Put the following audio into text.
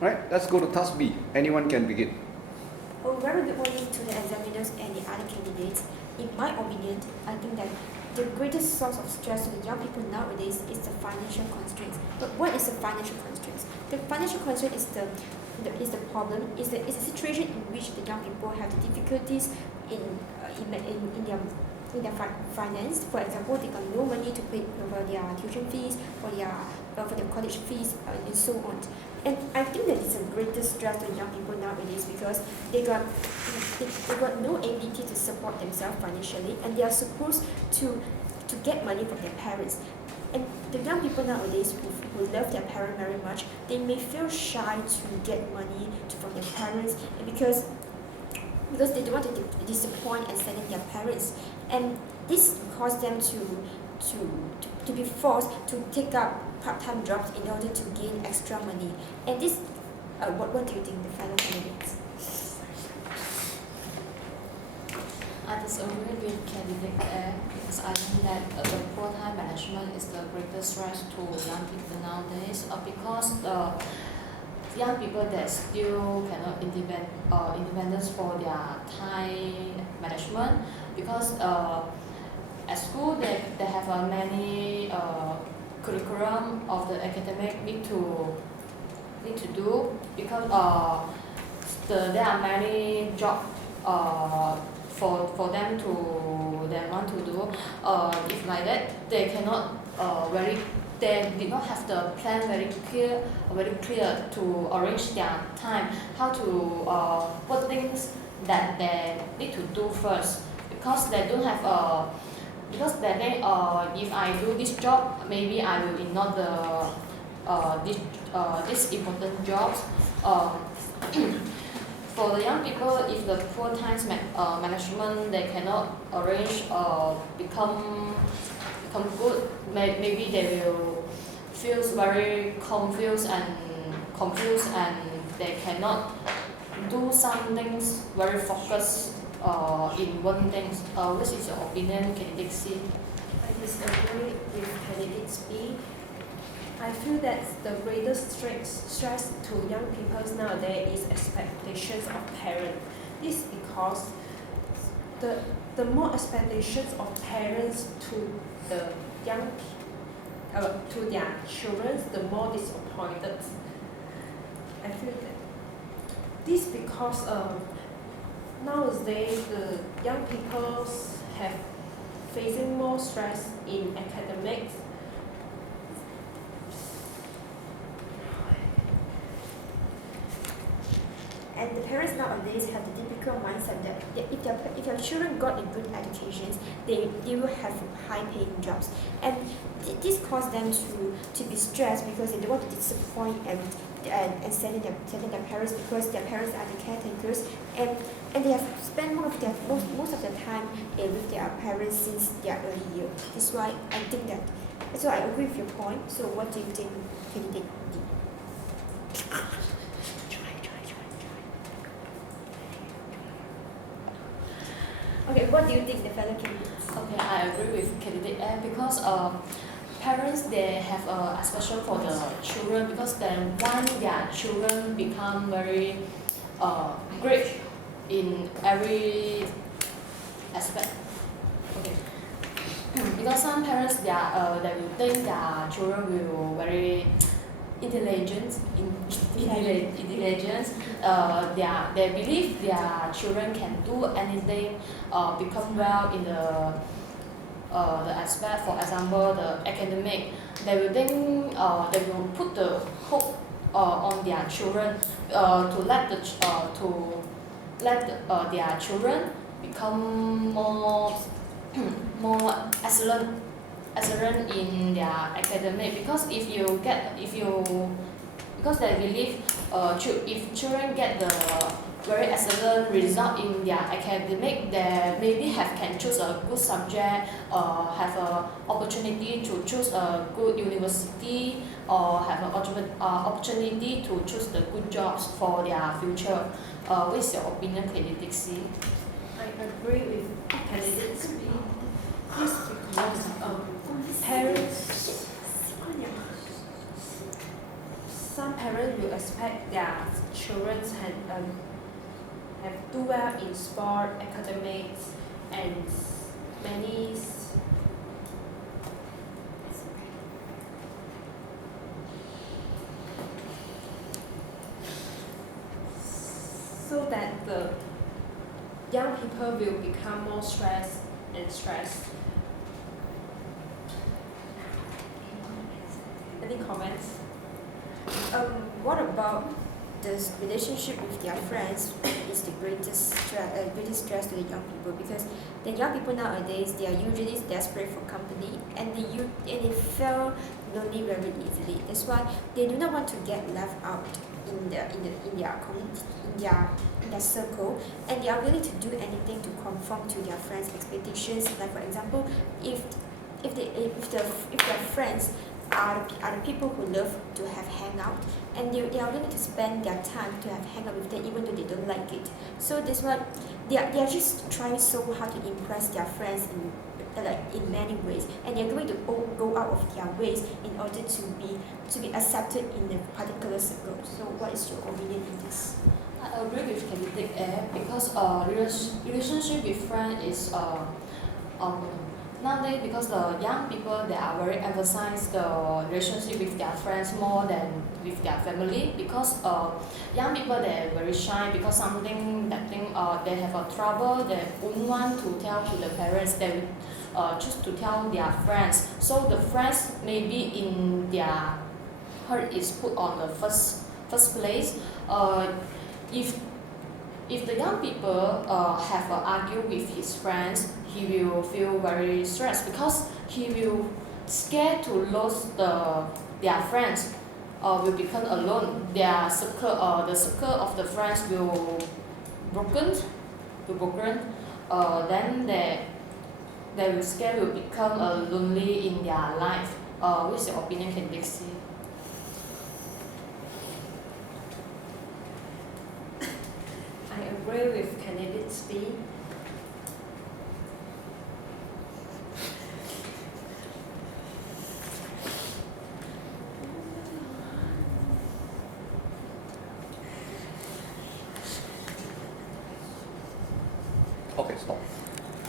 Right? Let's go to task B. Anyone can begin. Oh, very good morning to the examiners and the other candidates. In my opinion, I think that the greatest source of stress to the young people nowadays is the financial constraints. But what is the financial constraints? The financial constraint is the problem, is the situation in which the young people have the difficulties in their finance. For example, they got no money to pay for their tuition fees, for their college fees, and so on. And I think that it's a greatest stress to young people nowadays because they got no ability to support themselves financially, and they are supposed to get money from their parents. And the young people nowadays who love their parents very much, they may feel shy to get money from their parents, and because they don't want to disappoint and sadden their parents, and this causes them to be forced to take up part-time jobs in order to gain extra money. And this, what do you think, the fellow candidates? I disagree with candidate A because I think that the poor time management is the greatest stress to young people nowadays because the young people that still cannot independence for their time management because at school they have many curriculum of the academic need to do because there are many job for them want to do. If like that, they cannot they did not have the plan very clear to arrange their time, how to what things that they need to do first because they don't have because they think if I do this job maybe I will ignore the this important jobs. For the young people, if the poor times management they cannot arrange become good, maybe they will feel very confused and they cannot do some things very focused in one thing. What is your opinion, candidate C? I disagree with candidate B. I feel that the greatest stress to young people nowadays is expectations of parents. This is because the more expectations of parents to the to their children, the more disappointed. I feel that this because nowadays the young people have facing more stress in academics. And the parents nowadays have the typical mindset that if their children got a good education, they will have high-paying jobs, and this causes them to be stressed because they don't want to disappoint and sending their parents because their parents are the caretakers, and they have spent most of their time with their parents since their early year. That's why I think that. So I agree with your point. So what do you think, candidate D? Okay, what do you think, the fellow candidates? Okay, I agree with candidate A because parents they have a especially for the children because then once their children become very great in every aspect. Okay. Because some parents they will think their children will very intelligent. They believe their children can do anything, become well in the aspect. For example, the academic. They will think they will put the hope on their children to let their children become more excellent in their academic because because they believe if children get the very excellent result in their academic, they maybe can choose a good subject, have an opportunity to choose a good university, or have an opportunity to choose the good jobs for their future. What is your opinion, candidate C? I agree with candidate B. This because parents Some parents will expect their children have do well in sport, academics, and many so that the young people will become more stressed and stressed. Any comments? What about the relationship with their friends is the greatest stress to the young people, because the young people nowadays, they are usually desperate for company, and they feel lonely very easily. That's why they do not want to get left out in their community, in their circle, and they are willing to do anything to conform to their friends' expectations. Like for example, if their friends are the people who love to have hangout, and they are willing to spend their time to have hangout with them even though they don't like it. So this one, they are just trying so hard to impress their friends in many ways, and they're going to go out of their ways in order to be accepted in a particular circle. So what is your opinion in this? I agree with candidate A because relationship with friend is nowadays, because the young people, they are very emphasize the relationship with their friends more than with their family, because young people, they are very shy because something that thing they have a trouble, they won't want to tell to the parents, they will choose to tell their friends. So the friends maybe in their heart is put on the first place. If the young people have argue with his friends, he will feel very stressed because he will scared to lose their friends, will become alone. Their circle, the circle of the friends will broken. Then they will scared will become lonely in their life. What's your opinion, can Dixie? I agree with candidate B